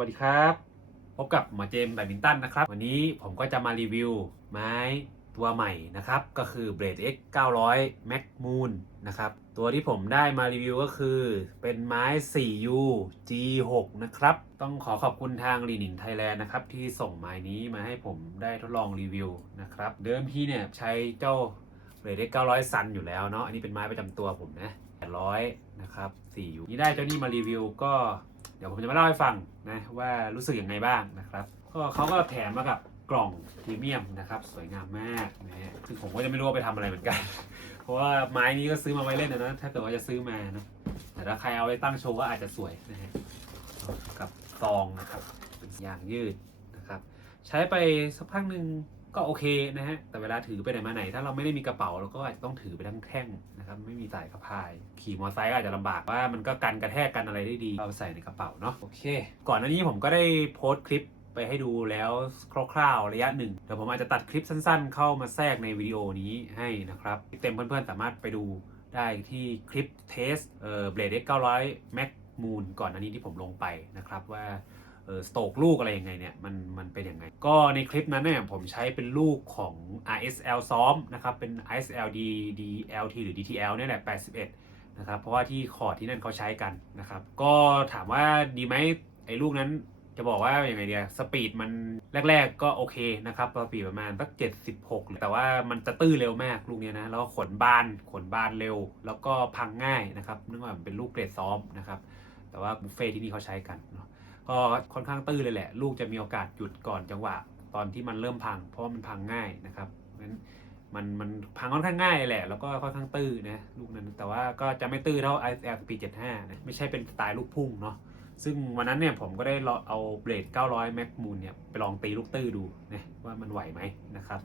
วัสดีครับ พบกับหมอเจมส์แบดมินตันนะครับ วันนี้ผมก็จะมารีวิวไม้ตัวใหม่นะครับ ก็คือ Blade X 900 Max Moon นะครับ ตัวที่ผมได้มารีวิวก็คือเป็นไม้ 4U G6 นะครับ ต้องขอขอบคุณทางลีนิงไทยแลนด์นะครับ ที่ส่งไม้นี้มาให้ผมได้ทดลองรีวิวนะครับ เดิมทีเนี่ยใช้เจ้า Blade X 900 Sun อยู่แล้วเนาะ อันนี้เป็นไม้ประจำตัวผมนะ800นะครับ 4U นี่ได้เจ้านี่มารีวิวก็ เดี๋ยวผมจะมาเล่าให้ฟังนะว่ารู้สึกยังไงบ้างนะครับ ก็เขาก็แถมมากับกล่องพรีเมียมนะครับสวยงามมากนะฮะซึ่งผมก็จะไม่รู้ว่าไปทำอะไรเหมือนกัน เพราะว่าไม้นี้ก็ซื้อมาไว้เล่นนะนะ ถ้าเกิดว่าจะซื้อมานะแต่ถ้าใครเอาไปตั้งโชว์ก็อาจจะสวยนะฮะกับซองนะครับเป็นยางยืดนะครับ ใช้ไปสักพักหนึ่ง ก็โอเคนะฮะ แต่เวลาถือไปไหนมาไหน ถ้าเราไม่ได้มีกระเป๋าเราก็อาจจะต้องถือไปทั้งแท่งนะครับ ไม่มีสายสะพาย ขี่มอเตอร์ไซค์ก็อาจจะลำบากว่ามันก็กันกระแทกกันอะไรได้ดี เอาใส่ในกระเป๋าเนาะ โอเค ก่อนหน้านี้ผมก็ได้โพสต์คลิปไปให้ดูแล้วคร่าวๆระยะหนึ่งเดี๋ยวผมอาจจะตัดคลิปสั้นๆ เข้ามาแทรกในวิดีโอนี้ให้นะครับ เต็มเพื่อนๆสามารถไปดูได้ที่คลิปเทสเอ่อ Blade X 900 Max Moon ก่อนหน้านี้ที่ผมลงไปนะครับว่า เออสโตกลูกอะไรยังไงเนี่ยมันมันเป็นยังไง ก็ในคลิปนั้นเนี่ยผมใช้เป็นลูกของ RSL ซ้อมนะครับ เป็น RSL D DLT หรือ DTL เนี่ยแหละ 81 นะครับ เพราะว่าที่คอร์ดที่นั่นเขาใช้กันนะครับ ก็ถามว่าดีไหมไอ้ลูกนั้นจะบอกว่าอย่างไงเดียสปีดมันแรก ๆ ก็โอเคนะครับสปีดประมาณสัก76 แต่ว่ามันจะตื้อเร็วมากลูกเนี้ยนะ แล้วก็ขนบานขนบานเร็ว แล้วก็พังง่ายนะครับเนื่องจากเป็นลูกเกรดซ้อมนะครับ แต่ว่าบุฟเฟ่ที่นี่เขาใช้กันเนาะ ก็ค่อนข้างตื้อเลยแหละ ลูกจะมีโอกาสหยุดก่อนจังหวะ ตอนที่มันเริ่มพัง เพราะมันพังง่ายนะครับงั้นมันมันพังค่อนข้างง่ายแหละ แล้วก็ค่อนข้างตื้อนะลูกนั้น แต่ว่าก็จะไม่ตื้อเท่า ISL Speed 75นะไม่ใช่เป็นสไตล์ลูกพุ่งเนาะซึ่งวันนั้นเนี่ยผมก็ได้ลองเอาเบลด900 Max Moon เนี่ยไปลองตีลูกตื้อดูนะว่ามันไหวไหมนะครับ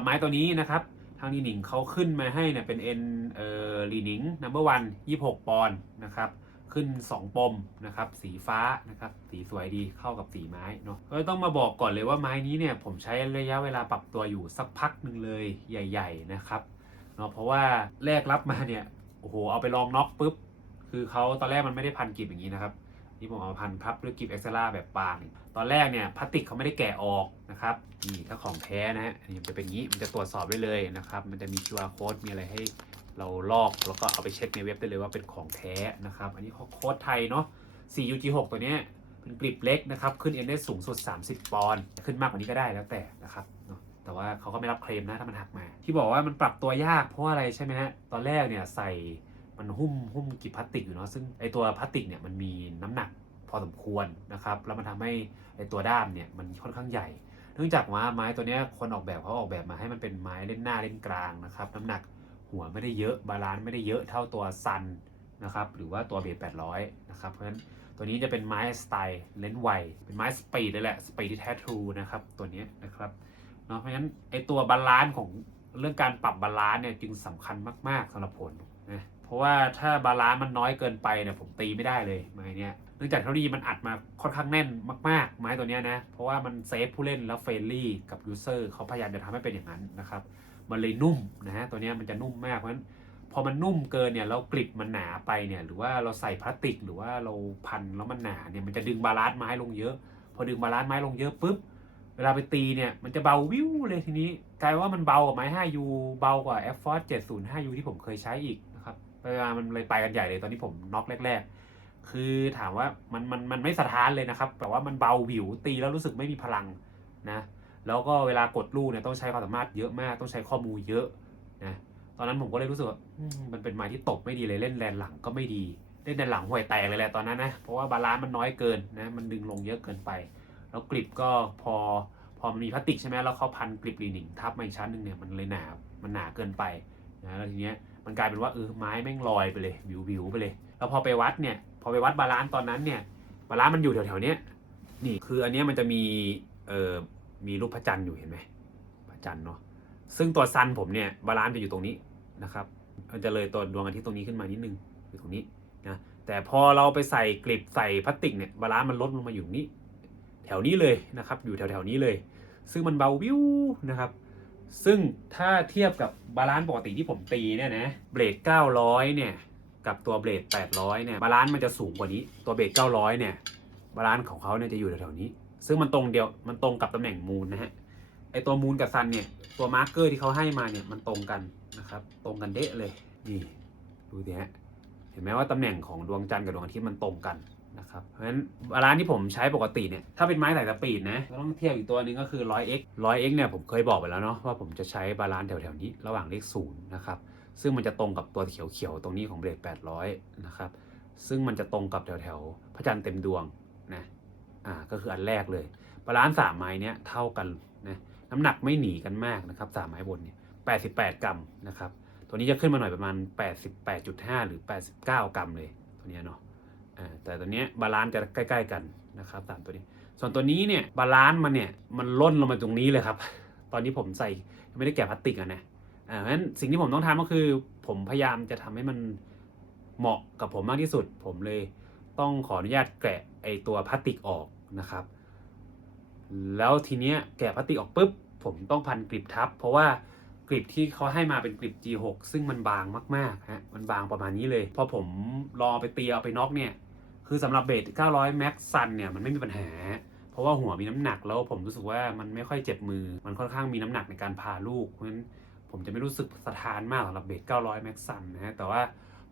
รับไม้ตัวนี้นะครับทางลีหนิงเขาขึ้นมาให้เนี่ยเป็น N เอ่อลีหนิง number one 26ปอนด์นะครับขึ้น 2 ปมนะครับสีฟ้านะครับสีสวยดีเข้ากับสีไม้เนาะก็ต้องมาบอกก่อนเลยว่าไม้นี้เนี่ยผมใช้ระยะเวลาปรับตัวอยู่สักพักหนึ่งเลยใหญ่ ๆนะครับเนาะเพราะว่าแรกรับมาเนี่ยโอ้โหเอาไปลองน็อกปุ๊บคือเขาตอนแรกมันไม่ได้พันกรีบอย่างนี้นะครับ นี่ผมเอาพันพับด้วยกรีบเอ็กซ์ล่าแบบบางตอนแรกเนี่ยพลาสติกเขาไม่ได้แกะออกนะครับนี่ถ้าของแท้นะฮะอันนี้มันจะเป็นอย่างนี้มันจะตรวจสอบได้เลยนะครับ มันจะมี QR code มีอะไรให้เราลอกแล้วก็เอาไปเช็คในเว็บได้เลยว่าเป็นของแท้นะครับ อันนี้โค้ดไทยเนาะ 4UG6 ตัวเนี้ยเป็นกริบเล็กนะครับ ขึ้นเอ็นได้สูงสุด 30 ปอนด์ขึ้นมากกว่านี้ก็ได้แล้วแต่นะครับเนาะแต่ว่าเขาก็ไม่รับเคลมนะถ้ามันหักมา ที่บอกว่ามันปรับตัวยากเพราะอะไรใช่ไหมฮะตอนแรกเนี่ยใส่ มันหุ้มหุ้มกริบพลาสติกอยู่เนาะซึ่งไอตัวพลาสติกเนี่ยมันมีน้ำหนักพอสมควรนะครับแล้วมันทำให้ไอตัวด้ามเนี่ยมันค่อนข้างใหญ่ เนื่องจากว่าไม้ตัวเนี้ยคนออกแบบเขาออกแบบมาให้มันเป็นไม้เล่นหน้าเล่นกลางนะครับน้ำหนักหัวไม่ได้เยอะบาลานซ์ไม่ได้เยอะเท่าตัวซันนะครับหรือว่าตัวเบส800นะครับเพราะฉะนั้นตัวนี้จะเป็นไม้สไตล์เล่นไวเป็นไม้สปีดเลยแหละสปีดที่แท้ทรูนะครับตัวเนี้ยนะครับเนาะเพราะฉะนั้นไอตัวบาลานซ์ของเรื่องการปรับบาลานซ์เนี่ยจึงสำคัญมาก ๆสำหรับผลนะ ราะว่าถ้าบาลานซ์มันน้อยเกินไปเนี่ยผมตีไม่ได้เลยไม้เนี้ยนื่องจากเทคโนโลยีมันอัดมาค่อนข้างแน่นมาก ๆ ไม้ตัวเนี้ยนะ เพราะว่ามันเซฟผู้เล่นแล้วเฟรนลี่กับยูเซอร์เขาพยายามจะทำให้เป็นอย่างนั้นนะครับมันเลยนุ่มนะฮะตัวเนี้ยมันจะนุ่มมากเพราะฉะนั้นพอมันนุ่มเกินเนี่ยแล้วกริบมันหนาไปเนี่ยหรือว่าเราใส่พลาสติก หรือว่าเราพันแล้วมันหนาเนี่ยมันจะดึงบาลานซ์ไม้ลงเยอะ พอดึงบาลานซ์ไม้ลงเยอะปุ๊บเวลาไปตีเนี่ยมันจะเบาวิวเลยทีนี้กลายว่ามันเบากว่าไม้ 5U เบากว่า Air Force 705U ที่ผมเคยใช้อีกนะครับ เวลามันเลยไปกันใหญ่เลยตอนที่ผมน็อกแรก ๆ คือถามว่ามันมันมันไม่สะท้านเลยนะครับแต่ว่ามันเบาวิวตีแล้วรู้สึกไม่มีพลังนะแล้วก็เวลากดลูกเนี่ยต้องใช้ความสามารถเยอะมากต้องใช้ข้อมูลเยอะนะตอนนั้นผมก็เลยรู้สึกว่ามมันเป็นไม้ที่ตบไม่ดีเลยเล่นแลนหลังก็ไม่ดีเล่นแลนหลังห่วยแตกเลยแหละตอนนั้นนะเพราะว่าบาลานซ์มันน้อยเกินนะมันดึงลงเยอะเกินไป แล้วกริบก็พอพอมันมีพลาสติกใช่ไหมแล้วเขาพันกริบลีนิงทับมาอีกชั้นหนึ่งเนี่ยมันเลยหนา มันหนาเกินไปนะแล้วทีเนี้ย มันกลายเป็นว่าเออไม้แม่งลอยไปเลยวิววิวไปเลย แล้วพอไปวัดเนี่ยพอไปวัดบาลานซ์ตอนนั้นเนี่ยบาลานซ์มันอยู่แถวๆเนี้ยนี่คืออันนี้มันจะมีเอ่อมีรูปพระจันทร์อยู่เห็นไหมพระจันทร์เนาะซึ่งตัวซันผมเนี่ยบาลานซ์จะอยู่ตรงนี้นะครับมันจะเลยตัวดวงอาทิตย์ตรงนี้ขึ้นมานิดนึงอยู่ตรงนี้นะแต่พอเราไปใส่กลิบใส่พลาสติกเนี่ยบาลานซ์มันลดลงมาอยู่นี้ แถวนี้เลยนะครับ อยู่แถวๆนี้เลย ซึ่งมันเบาวิวนะครับ ซึ่งถ้าเทียบกับบาลานซ์ปกติที่ผมตีเนี่ยนะเบรด900 เนี่ย กับตัวเบรด800 เนี่ยบาลานซ์มันจะสูงกว่านี้ ตัวเบรด900 เนี่ยบาลานซ์ของเขาเนี่ยจะอยู่แถวๆนี้ ซึ่งมันตรงเดียวมันตรงกับตำแหน่งมูลนะฮะไอตัวมูลกับซันเนี่ยตัวมาร์กเกอร์ที่เขาให้มาเนี่ยมันตรงกันนะครับตรงกันเดะเลยนี่ดูดิฮะเห็นไหมว่าตำแหน่งของดวงจันทร์กับดวงอาทิตย์มันตรงกัน นะครับเพราะฉะนั้นร้านที่ผมใช้ปกติเนี่ยถ้าเป็นไม้สายสปีดนะก็ต้องเทียบอีกตัวนึงก็คือ 100x 100x เนี่ยผมเคยบอกไปแล้วเนาะว่าผมจะใช้บาลานซ์แถวๆนี้ระหว่างเลขศูนย์นะครับซึ่งมันจะตรงกับตัวเขียวๆตรงนี้ของเบรด800นะครับซึ่งมันจะตรงกับแถวๆพระจันทร์เต็มดวงนะอ่าก็คืออันแรกเลยบาลานซ์สามไม้เนี้ยเท่ากันนะน้ำหนักไม่หนีกันมากนะครับสามไม้บนเนี่ย88 กรัมนะครับตัวนี้จะขึ้นมาหน่อยประมาณ 88.5 หรือ 89 กรัมเลยตัวนี้เนาะ แต่ตัวเนี้ยบาลานซ์จะใกล้ๆกันนะครับสามตัวนี้ ส่วนตัวนี้เนี่ยบาลานซ์มันเนี่ยมันล่นลงมาตรงนี้เลยครับ ตอนนี้ผมใส่ไม่ได้แกะพลาสติกอะนะเพราะฉะนั้นสิ่งที่ผมต้องทำก็คือ ผมพยายามจะทำให้มันเหมาะกับผมมากที่สุด ผมเลยต้องขออนุญาตแกะไอตัวพลาสติกออกนะครับ แล้วทีเนี้ยแกะพลาสติกออกปุ๊บผมต้องพันกริบทับ เพราะว่ากริบที่เขาให้มาเป็นกริบ G6 ซึ่งมันบางมากๆฮะมันบางประมาณนี้เลย พอผมลอไปตีเอาไปน็อกเนี่ย คือสำหรับเบส900 Max Sun เนี่ยมันไม่มีปัญหา เพราะว่าหัวมีน้ำหนักแล้วผมรู้สึกว่ามันไม่ค่อยเจ็บมือ มันค่อนข้างมีน้ำหนักในการพาลูกเพราะฉะนั้นผมจะไม่รู้สึกสะท้านมากสำหรับเบส900 Max Sun นะฮะแต่ว่า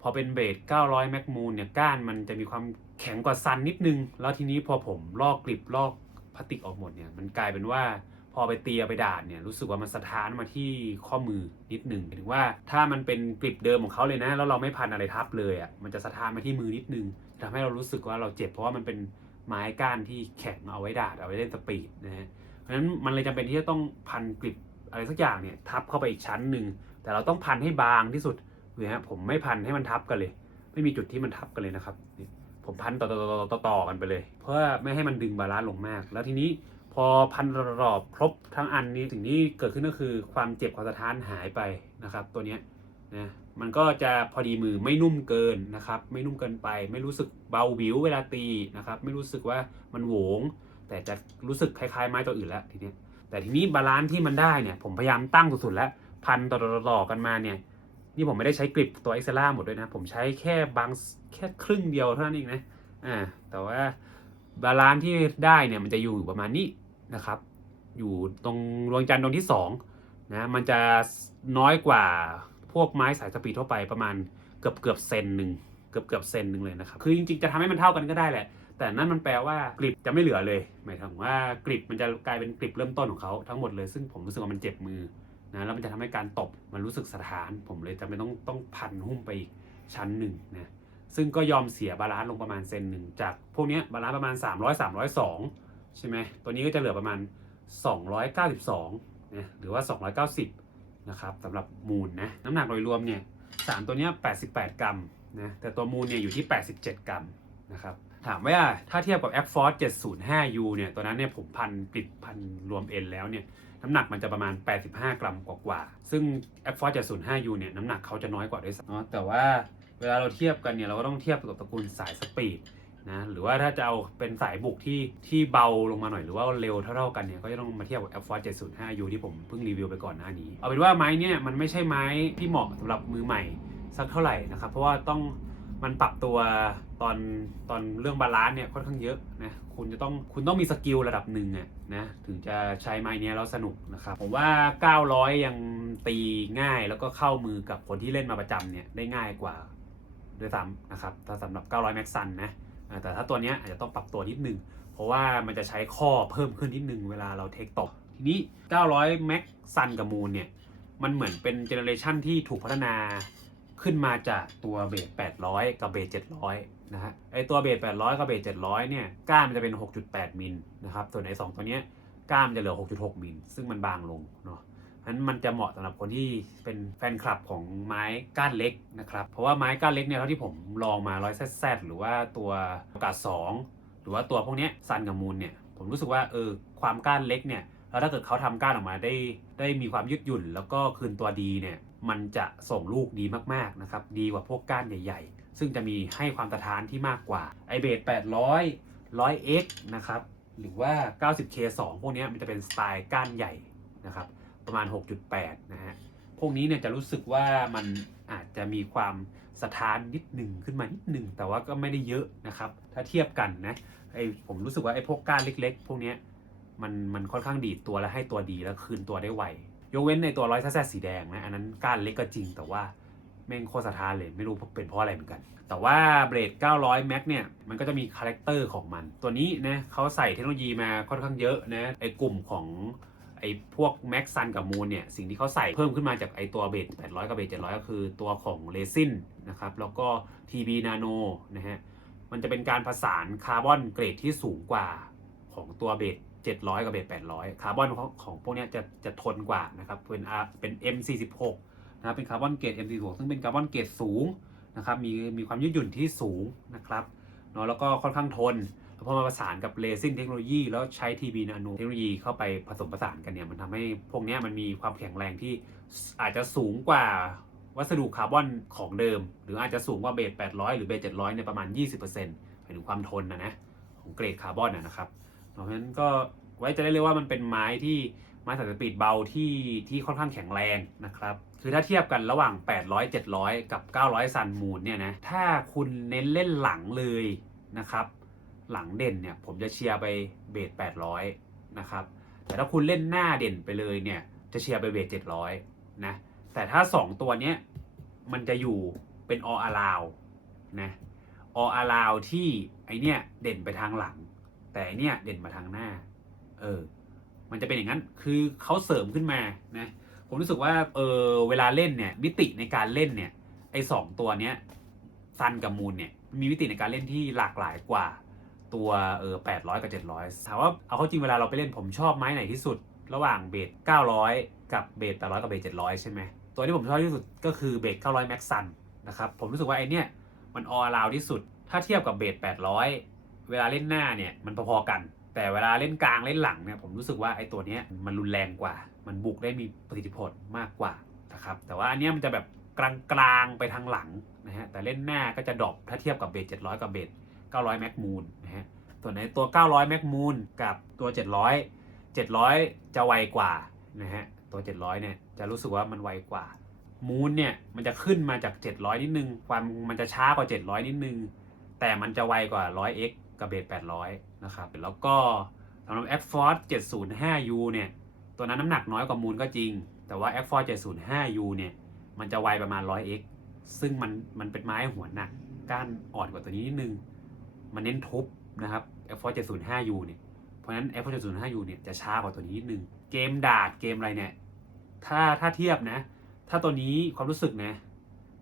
พอเป็นเบส900 Max Moon เนี่ยก้านมันจะมีความแข็งกว่าซันนิดนึง แล้วทีนี้พอผมลอกกริบลอกพลาสติกออกหมดเนี่ยมันกลายเป็นว่าพอไปเตียไปดาดเนี่ยรู้สึกว่ามันสะท้านมาที่ข้อมือนิดหนึ่งหมายถึงว่าถ้ามันเป็นกริบเดิมของเขาเลยนะ แล้วเราไม่พันอะไรทับเลยอะมันจะสะท้านมาที่มือนิดนึง ทำให้เรารู้สึกว่าเราเจ็บเพราะว่ามันเป็นไม้ก้านที่แข็งเอาไว้ดาดเอาไว้เล่นสปีดนะฮะเพราะฉะนั้นมันเลยจำเป็นที่จะต้องพันกริบอะไรสักอย่างเนี่ยทับเข้าไปอีกชั้นหนึ่งแต่เราต้องพันให้บางที่สุดเนี่ยฮะผมไม่พันให้มันทับกันเลย ไม่มีจุดที่มันทับกันเลยนะครับผมพันต่อต่อต่อต่อต่อกันไปเลย เพื่อไม่ให้มันดึงบาลานซ์ลงมาก แล้วทีนี้พอพันรอบครบทั้งอันนี้สิ่งที่เกิดขึ้นก็คือความเจ็บความสะท้านหายไปนะครับ ตัวเนี้ย นะมันก็จะพอดีมือไม่นุ่มเกินนะครับ ไม่นุ่มเกินไป ไม่รู้สึกเบาบิวเวลาตีนะครับ ไม่รู้สึกว่ามันโหวงแต่จะรู้สึกคล้ายๆ ไม้ตัวอื่นแล้วทีนี้แต่ทีนี้บาลานซ์ที่มันได้เนี่ยผมพยายามตั้งสุดๆแล้วพันต่อๆๆกันมาเนี่ยนี่ผมไม่ได้ใช้กริปตัวเอ็กเซล่าหมดด้วยนะ ผมใช้แค่บางแค่ครึ่งเดียวเท่านั้นเองนะอ่าแต่ว่าบาลานซ์ที่ได้เนี่ยมันจะอยู่ประมาณนี้นะครับ อยู่ตรงดวงจันทร์ดวงที่2นะมันจะน้อยกว่า พวกไม้สายสปีดทั่วไปประมาณเกือบเกือบเซนหนึ่งเกือบเกือบเซนหนึ่งเลยนะครับคือจริงๆจะทำให้มันเท่ากันก็ได้แหละ แต่นั่นมันแปลว่ากริบจะไม่เหลือเลย หมายถึงว่ากริบมันจะกลายเป็นกริบเริ่มต้นของเขาทั้งหมดเลยซึ่งผมรู้สึกว่ามันเจ็บมือนะแล้วมันจะทำให้การตบมันรู้สึกสะท้าน ผมเลยจะไม่ต้องต้องพันหุ้มไปอีกชั้นหนึ่งนะซึ่งก็ยอมเสียบาลานซ์ลงประมาณเซนหนึ่งจากพวกนี้บาลานซ์ประมาณ 300 302 ใช่ไหมตัวนี้ก็จะเหลือประมาณ 292นะหรือว่า 290 นะครับสำหรับมูลนะน้ำหนักโดยรวมเนี่ยสารตัวเนี้ย88 กรัมนะแต่ตัวมูลเนี่ยอยู่ที่ 87 กรัมนะครับถามว่าถ้าเทียบกับ Air Force 705U เนี่ยตัวนั้นเนี่ยผมพันปิดพันรวมเอ็นแล้วเนี่ยน้ำหนักมันจะประมาณ 85 กรัมกว่าๆซึ่ง Air Force 705U เนี่ยน้ำหนักเขาจะน้อยกว่าด้วยซ้ำเนาะแต่ว่าเวลาเราเทียบกันเนี่ยเราก็ต้องเทียบกับตระกูลสายสปีด นะหรือว่าถ้าจะเอาเป็นสายบุกที่ที่เบาลงมาหน่อยหรือว่าเร็วเท่าๆกันเนี่ยก็จะต้องมาเทียบกับ Air Force 705U ที่ผมเพิ่งรีวิวไปก่อนหน้านี้ เอาเป็นว่าไม้เนี่ยมันไม่ใช่ไม้ที่เหมาะสำหรับมือใหม่สักเท่าไหร่นะครับเพราะว่าต้องมันปรับตัวตอนตอนเรื่องบาลานซ์เนี่ยค่อนข้างเยอะนะคุณจะต้องคุณต้องมีสกิลระดับหนึ่งอะนะถึงจะใช้ไม้นี้แล้วสนุกนะครับผมว่า 900 ยังตีง่ายแล้วก็เข้ามือกับคนที่เล่นมาประจำเนี่ยได้ง่ายกว่าด้วยซ้ำนะครับถ้าสำหรับ 900 แม็กซันนะ แต่ถ้าตัวนี้อาจจะต้องปรับตัวนิดนึง เพราะว่ามันจะใช้ข้อเพิ่มขึ้นนิดนึงเวลาเราเทคตกทีนี้ 900 Max Sun กับ Moon เนี่ย มันเหมือนเป็นเจเนอเรชันที่ถูกพัฒนาขึ้นมาจากตัวเบส800 กับเบส700 นะฮะ ไอตัวเบส800 กับเบส700 เนี่ย ก้ามันจะเป็น 6.8 มิลนะครับ ส่วนไอ2ตัวเนี้ยก้ามจะเหลือ 6.6 มิล ซึ่งมันบางลงเนาะ นั้นมันจะเหมาะสำหรับคนที่เป็นแฟนคลับของไม้ก้านเล็กนะครับ เพราะว่าไม้ก้านเล็กเนี่ยเท่าที่ผมลองมาร้อยแซดหรือว่าตัวกาส2หรือว่าตัวพวกนี้ซันกับมูลเนี่ยผมรู้สึกว่าเออความก้านเล็กเนี่ยแล้วถ้าเกิดเขาทำก้านออกมาได้ได้มีความยืดหยุ่น แล้วก็คืนตัวดีเนี่ยมันจะส่งลูกดีมากๆนะครับดีกว่าพวกก้านใหญ่ ๆ ซึ่งจะมีให้ความสะท้านที่มากกว่าไอเบส800 100x นะครับหรือว่า 90k2 พวกนี้มันจะเป็นสไตล์ก้านใหญ่นะครับ ประมาณ 6.8 นะฮะ พวกนี้เนี่ยจะรู้สึกว่ามันอาจจะมีความสะท้านนิดหนึ่งขึ้นมานิดหนึ่งแต่ว่าก็ไม่ได้เยอะนะครับ ถ้าเทียบกันนะไอผมรู้สึกว่าไอพวกก้านเล็ก ๆ พวกเนี้ยมันมันค่อนข้างดีดตัวและให้ตัวดีแล้วคืนตัวได้ไวยกเว้นในตัวร้อยแซ่สีแดงนะอันนั้นก้านเล็กก็จริงแต่ว่าแม่งโคตรสะท้านเลยไม่รู้เป็นเพราะอะไรเหมือนกัน แต่ว่าเบรด 900 Max เนี่ย มันก็จะมีคาแรคเตอร์ของมัน ตัวนี้นะเขาใส่เทคโนโลยีมาค่อนข้างเยอะนะไอกลุ่มของ ไอ้พวก Max Sun กับ Moon เนี่ย สิ่งที่เขาใส่เพิ่มขึ้นมาจากไอ้ตัวเบส800 กับเบส700 ก็คือตัวของเรซินนะครับ แล้วก็ TB Nano นะฮะ มันจะเป็นการผสานคาร์บอนเกรดที่สูงกว่าของตัวเบส700 กับเบส800 คาร์บอนของของพวกนี้จะจะทนกว่านะครับ เป็น R เป็น M46 นะครับเป็นคาร์บอนเกรด M46 ซึ่งเป็นคาร์บอนเกรดสูงนะครับ มีมีความยืดหยุ่นที่สูงนะครับเนาะแล้วก็ค่อนข้างทน พอมาประสานกับเรซินเทคโนโลยีแล้วใช้ TB Nano เทคโนโลยีเข้าไปผสมผสานกันเนี่ยมันทำให้พวกนี้มันมีความแข็งแรงที่อาจจะสูงกว่าวัสดุคาร์บอนของเดิม หรืออาจจะสูงกว่าเบส800 หรือเบส700เนี่ยประมาณ 20%หมายถึงความทนนะนะของเกรดคาร์บอนนะนะครับเพราะฉะนั้นก็ไว้จะได้เลยว่ามันเป็นไม้ที่ไม้สายสปีดเบาที่ที่ค่อนข้างแข็งแรงนะครับคือถ้าเทียบกันระหว่าง 800 700 กับ 900 ซันมูนเนี่ยนะถ้าคุณเน้นเล่นหลังเลยนะครับ หลังเด่นเนี่ยผมจะเชียร์ไปเบส800นะครับแต่ถ้าคุณเล่นหน้าเด่นไปเลยเนี่ยจะเชียร์ไปเบส700นะแต่ถ้า 2 ตัวเนี้ยมันจะอยู่เป็น all around นะ all around ที่ไอเนี้ยเด่นไปทางหลัง แต่ไอเนี้ยเด่นมาทางหน้าเออมันจะเป็นอย่างนั้นคือเขาเสริมขึ้นมานะผมรู้สึกว่าเออเวลาเล่นเนี่ยมิติในการเล่นเนี่ยไอสองตัวเนี้ยซันกับมูนเนี่ยมีมิติในการเล่นที่หลากหลายกว่า ตัวเออ800กับ700ถามว่าเอาเข้าจริงเวลาเราไปเล่นผมชอบไม้ไหนที่สุด ระหว่างเบส900กับเบส800กับเบส700ใช่ไหมตัวที่ผมชอบที่สุดก็คือเบส900 Max Sun นนะครับผมรู้สึกว่าไอเนี้ยมันออลาวที่สุด ถ้าเทียบกับเบส800เวลาเล่นหน้าเนี่ยมันพอๆกัน แต่เวลาเล่นกลางเล่นหลังเนี่ยผมรู้สึกว่าไอตัวเนี้ยมันรุนแรงกว่า มันบุกได้มีประสิทธิผลมากกว่านะครับแต่ว่าอันเนี้ยมันจะแบบกลางๆไปทางหลังนะฮะแต่เล่นหน้าก็จะดรอปถ้าเทียบกับเบส700 กับเบส 900 Max Moon นะฮะส่วนในตัว 900 Max Moon กับตัว 700 700 จะไวกว่านะฮะตัว 700 เนี่ยจะรู้สึกว่ามันไวกว่ามูนเนี่ยมันจะขึ้นมาจาก 700 นิดนึง ความมันจะช้ากว่า 700 นิดนึง แต่มันจะไวกว่า 100x กับเบส800 นะครับ แล้วก็สำหรับ Air Force 705U เนี่ย ตัวนั้นน้ำหนักน้อยกว่ามูนก็จริง แต่ว่า Air Force 705U เนี่ย มันจะไวประมาณ 100x ซึ่งมันมันเป็นไม้หัวหนักก้านอ่อนกว่าตัวนี้นิดนึง มันเน้นทุบนะครับ Air Force 705U เนี่ยเพราะฉะนั้น Air Force 705U เนี่ยจะช้ากว่าตัวนี้นิดนึง เกมดาดเกมอะไรเนี่ย ถ้าถ้าเทียบนะ ถ้าตัวนี้ความรู้สึกนะ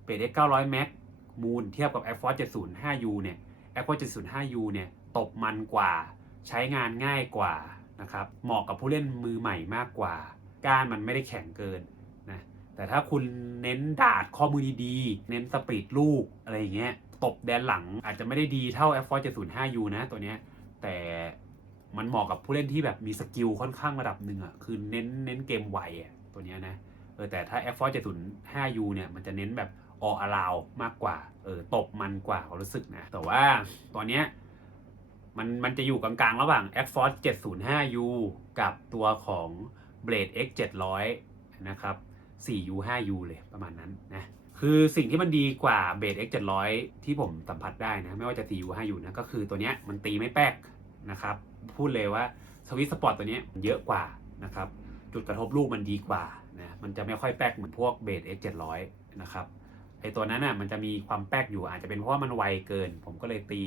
เบส X 900 Max มูลเทียบกับ Air Force 705U เนี่ย Air Force 705U เนี่ยตบมันกว่า ใช้งานง่ายกว่านะครับเหมาะกับผู้เล่นมือใหม่มากกว่า ก้านมันไม่ได้แข็งเกินนะแต่ถ้าคุณเน้นดาดข้อมือดีๆ เน้นสปีดลูกอะไรอย่างเงี้ย ตบแดนหลังอาจจะไม่ได้ดีเท่า Force 705U นะตัวเนี้ยแต่มันเหมาะกับผู้เล่นที่แบบมีสกิลค่อนข้างระดับหนึ่งอะคือเน้นเน้นเกมไวอะตัวเนี้ยนะเออแต่ถ้า Force 705U เนี่ยมันจะเน้นแบบ all around มากกว่าเออตบมันกว่าความรู้สึกนะ แต่ว่าตอนเนี้ยมันมันจะอยู่กลางๆ ระหว่าง a c f o r c e 705U กับตัวของ Blade X 700 นะครับ 4U 5U เลยประมาณนั้นนะ คือสิ่งที่มันดีกว่า Blade X 700 ที่ผมสัมผัสได้นะ ไม่ว่าจะ 4U 5U นะ ก็คือตัวเนี้ยมันตีไม่แป๊กนะครับ พูดเลยว่าสวิตสปอร์ตตัวเนี้ยเยอะกว่านะครับ จุดกระทบลูกมันดีกว่านะมันจะไม่ค่อยแป๊กเหมือนพวก Blade X 700นะครับไอตัวนั้นน่ะมันจะมีความแป๊กอยู่อาจจะเป็นเพราะว่ามันไวเกิน ผมก็เลยตี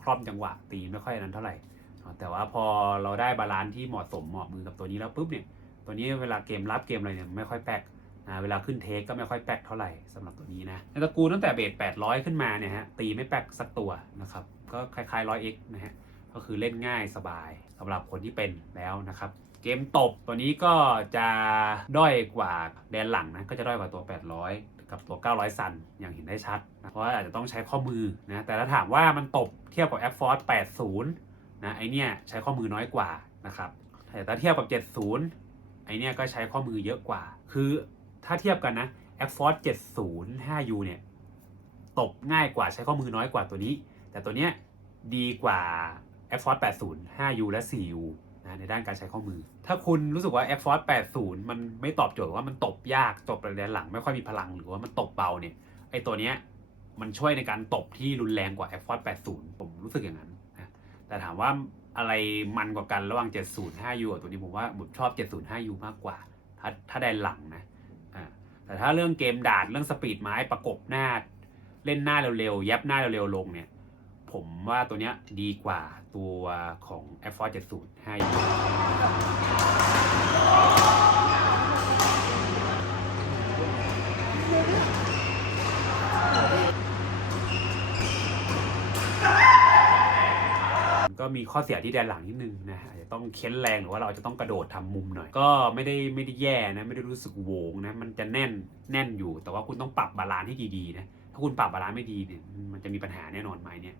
คล่อมจังหวะตีไม่ค่อยนั้นเท่าไหร่แต่ว่าพอเราได้บาลานซ์ที่เหมาะสมเหมาะมือกับตัวนี้แล้วปุ๊บเนี่ยตัวนี้เวลาเกมรับเกมอะไรเนี่ยไม่ค่อยแป๊ก นะเวลาขึ้นเทคก็ไม่ค่อยแป๊กเท่าไหร่สำหรับตัวนี้นะในตระกูลตั้งแต่เบส800 ขึ้นมาเนี่ยฮะตีไม่แป๊กสักตัวนะครับก็คล้ายๆ 100x นะฮะก็คือเล่นง่ายสบายสำหรับคนที่เป็นแล้วนะครับเกมตบตัวนี้ก็จะด้อยกว่าแดนหลังนะก็จะด้อยกว่าตัว 800 กับตัว 900 ซันอย่างเห็นได้ชัดนะเพราะาอาจจะต้องใช้ข้อมือนะแต่ถ้าถามว่ามันตบเทียบกับ Air Force 80นะไอเนี้ยใช้ข้อมือน้อยกว่านะครับแต่ถ้าเทียบกับ 70 ไอเนี้ยก็ใช้ข้อมือเยอะกว่า คือ ถ้าเทียบกันนะ Air Force 70 5U เนี่ย ตบง่ายกว่าใช้ข้อมือน้อยกว่าตัวนี้ แต่ตัวเนี้ยดีกว่า Air Force 80 5U และ 4U นะในด้านการใช้ข้อมือ ถ้าคุณรู้สึกว่า Air Force 80 มันไม่ตอบโจทย์ว่ามันตบยากตบระยะหลังไม่ค่อยมีพลังหรือว่ามันตบเบาเนี่ยไอตัวเนี้ยมันช่วยในการตบที่รุนแรงกว่า Air Force 80 ผมรู้สึกอย่างนั้นนะแต่ถามว่าอะไรมันกว่ากันระหว่าง 705U กับตัวนี้ผมว่าผมชอบ 705U มากกว่า ถ้าถ้าได้หลังนะ แต่ถ้าเรื่องเกมดาดเรื่องสปีดไม้ประกบหน้า เล่นหน้าเร็วๆ ยับหน้าเร็วๆ ลงเนี่ย ผมว่าตัวเนี้ยดีกว่าตัวของ F470 ให้ ก็มีข้อเสียที่แดนหลังนิดนึงนะอาจจะต้องเค้นแรงหรือว่าเราจะต้องกระโดดทำมุมหน่อย ก็ไม่ได้ไม่ได้แย่นะไม่ได้รู้สึกโวงนะมันจะแน่นแน่นอยู่ แต่ว่าคุณต้องปรับบาลานซ์ให้ดีๆนะถ้าคุณปรับบาลานซ์ไม่ดีเนี่ยมันจะมีปัญหาแน่นอนไหมเนี่ย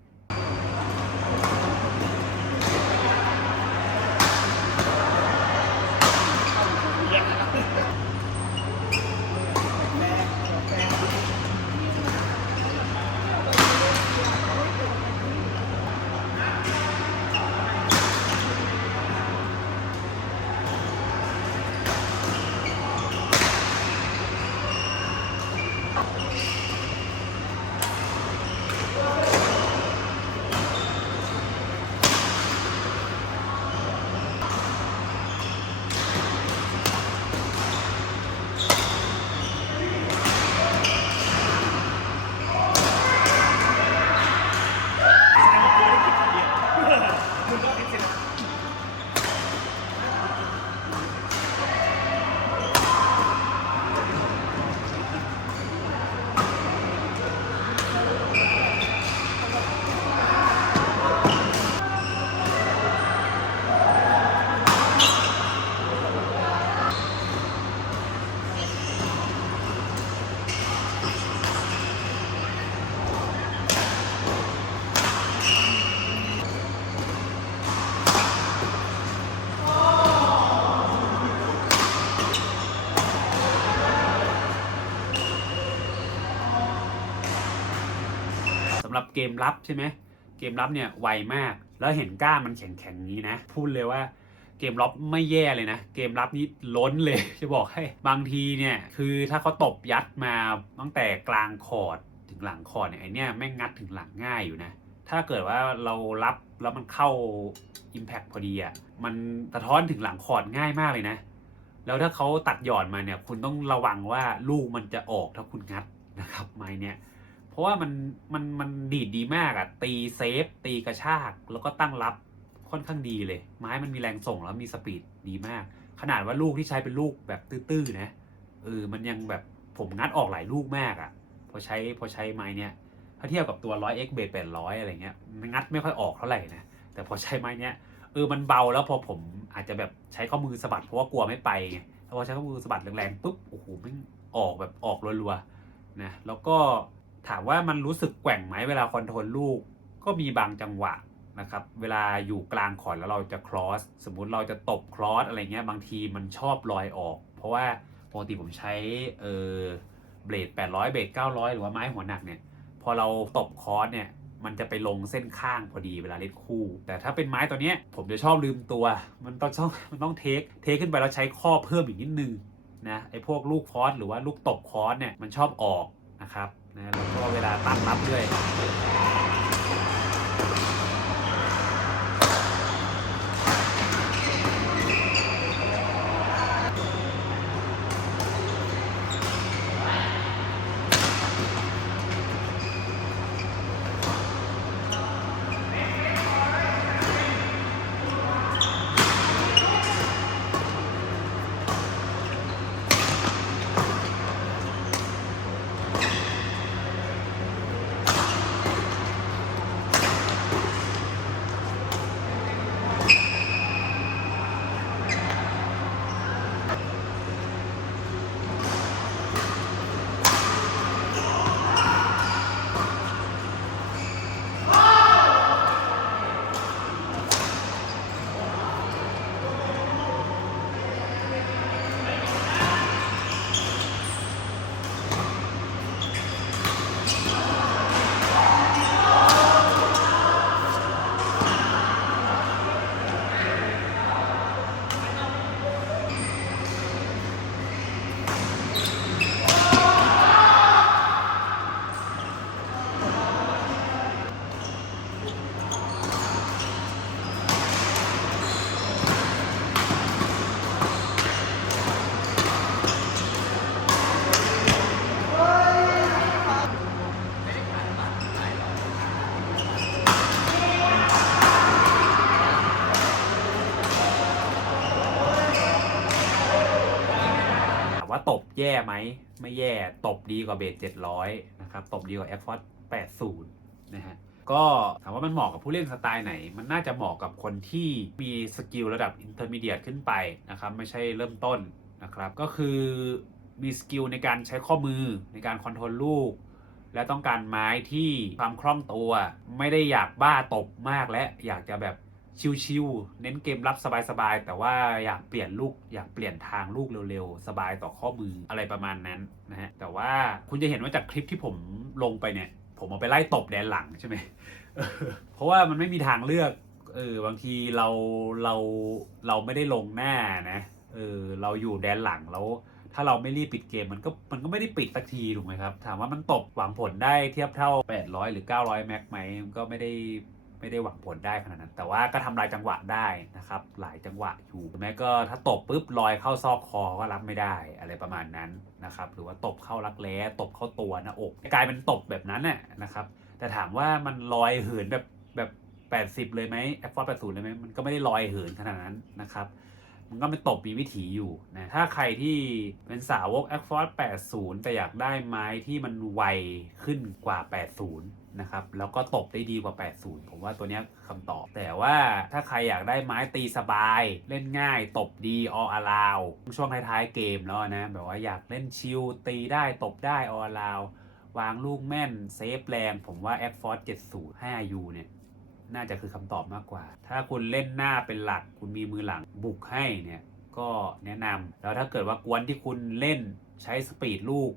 สำหรับ เกมรับใช่ไหมเกมรับเนี่ยไวมาก แล้วเห็นกล้ามันแข็งแข็งๆนี้นะ พูดเลยว่าเกมรับไม่แย่เลยนะ เกมรับนี้ล้นเลยจะบอกให้บางทีเนี่ยคือถ้าเขาตบยัดมาตั้งแต่กลางคอร์ดถึงหลังคอร์ดเนี่ยไอเนี่ยแม่งงัดถึงหลังง่ายอยู่นะ ถ้าเกิดว่าเรารับแล้วมันเข้า Impact พอดีอะ่ะมันสะท้อนถึงหลังคอร์ดง่ายมากเลยนะ แล้วถ้าเขาตัดหย่อนมาเนี่ยคุณต้องระวังว่าลูกมันจะออกถ้าคุณงัดนะครับไม้เนี่ย เพราะว่ามันมันมันดีดดีมากอะตีเซฟ ตีกระชาก แล้วก็ตั้งรับค่อนข้างดีเลย ไม้มันมีแรงส่งแล้วมีสปีดดีมาก ขนาดว่าลูกที่ใช้เป็นลูกแบบตื้อๆนะเออมันยังแบบผมงัดออกหลายลูกมากอะพอใช้พอใช้ไม้เนี่ยถ้าเทียบกับตัว 100x เบส800 อะไรเงี้ยมันงัดไม่ค่อยออกเท่าไหร่นะแต่พอใช้ไม้เนี้ยเออมันเบาแล้วพอผมอาจจะแบบใช้ข้อมือสะบัดเพราะว่ากลัวไม่ไปไงพอใช้ข้อมือสะบัดแรงๆปุ๊บโอ้โหมันออกแบบออกรัวๆนะแล้วก็ ถามว่ามันรู้สึกแกว่งไหมเวลาคอนโทรลลูกก็มีบางจังหวะนะครับเวลาอยู่กลางคอร์ดแล้วเราจะคลอสสมมุติเราจะตบคลอสอะไรเงี้ยบางทีมันชอบลอยออก เพราะว่าปกติผมใช้เออเบลด800 เบลด900 หรือว่าไม้หัวหนักเนี่ยพอเราตบคอร์สเนี่ยมันจะไปลงเส้นข้างพอดีเวลาเล่นคู่ แต่ถ้าเป็นไม้ตัวเนี้ยผมจะชอบลืมตัว มันต้องชอบมันต้องเทคเทคขึ้นไปแล้วใช้ข้อเพิ่มอีกนิดนึงนะไอ้พวกลูกคอร์สหรือว่าลูกตบคอร์สเนี่ยมันชอบออกนะครับ นะแล้วก็เวลาตั้งรับด้วย แย่ไหม ไม่แย่ตบดีกว่าเบส700นะครับตบดีกว่า Air Force 80นย์นะฮะก็ถามว่ามันเหมาะกับผู้เล่นสไตล์ไหน มันน่าจะเหมาะกับคนที่มีสกิลระดับอินเตอร์มีเดียตขึ้นไปนะครับไม่ใช่เริ่มต้นนะครับก็คือมีสกิลในการใช้ข้อมือในการคอนโทรลลูก และต้องการไม้ที่ความคล่องตัว ไม่ได้อยากบ้าตบมากและอยากจะแบบ ชิวๆเน้นเกมรับสบายๆ แต่ว่าอยากเปลี่ยนลูกอยากเปลี่ยนทางลูกเร็วๆ สบายต่อข้อมืออะไรประมาณนั้นนะฮะแต่ว่าคุณจะเห็นว่าจากคลิปที่ผมลงไปเนี่ย ผมเอาไปไล่ตบแดนหลังใช่ไหมเพราะว่ามันไม่มีทางเลือกเออบางทีเราเราเราไม่ได้ลงหน้านะเออเราอยู่แดนหลังแล้วถ้าเราไม่รีบปิดเกมมันก็มันก็ไม่ได้ปิดสักทีถูกไหมครับ ถามว่ามันตบหวังผลได้เทียบเท่า 800 หรือ 900 แม็กไหมก็ไม่ได้ ไม่ได้หวังผลได้ขนาดนั้น แต่ว่าก็ทำลายจังหวะได้นะครับ หลายจังหวะอยู่แม้ก็ถ้าตบปุ๊บลอยเข้าซอกคอก็รับไม่ได้อะไรประมาณนั้นนะครับ หรือว่าตบเข้ารักแร้ตบเข้าตัวหน้าอกกลายเป็นตบแบบนั้นน่ะนะครับ แต่ถามว่ามันลอยเหินแบบแบบ 80 เลยไหมแอฟฟอร์80เลยไหมมันก็ไม่ได้ลอยเหินขนาดนั้นนะครับมันก็เป็นตบมีวิถีอยู่นะ ถ้าใครที่เป็นสาวก a c f o r 80 แต่อยากได้ไม้ที่มันไวขึ้นกว่า 80 นะครับแล้วก็ตบได้ดีกว่า 80 ผมว่าตัวนี้คำตอบ แต่ว่าถ้าใครอยากได้ไม้ตีสบาย เล่นง่าย ตบดี all around ช่วงท้ายๆเกมแล้วนะ แบบว่าอยากเล่นชิลตีได้ตบได้ all around วางลูกแม่น เซฟแรงผมว่า a c f o r 70 5U เนี่ย น่าจะคือคำตอบมากกว่า ถ้าคุณเล่นหน้าเป็นหลัก คุณมีมือหลังบุกให้เนี่ย ก็แนะนำแล้วถ้าเกิดว่ากวนที่คุณเล่นใช้สปีดลูก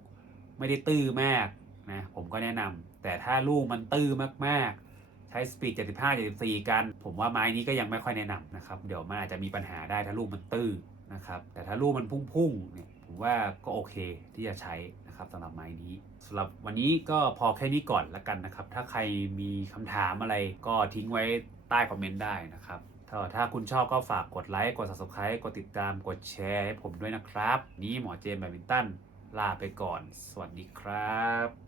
ไม่ได้ตื้อมาก นะผมก็แนะนำแต่ถ้าลูกมันตื้อมากๆ ใช้สปีด 75 74 กัน ผมว่าไม้นี้ก็ยังไม่ค่อยแนะนำนะครับ เดี๋ยวมันอาจจะมีปัญหาได้ถ้าลูกมันตื้อนะครับ แต่ถ้าลูกมันพุ่งๆเนี่ยผมว่าก็โอเคที่จะใช้นะครับสำหรับไม้นี้สำหรับวันนี้ก็พอแค่นี้ก่อนละกันนะครับ ถ้าใครมีคำถามอะไรก็ทิ้งไว้ใต้คอมเมนต์ได้นะครับถ้าถ้าคุณชอบก็ฝากกดไลค์ กด subscribe กดติดตาม กดแชร์ให้ผมด้วยนะครับ นี้หมอเจมส์แบดมินตันลาไปก่อน สวัสดีครับ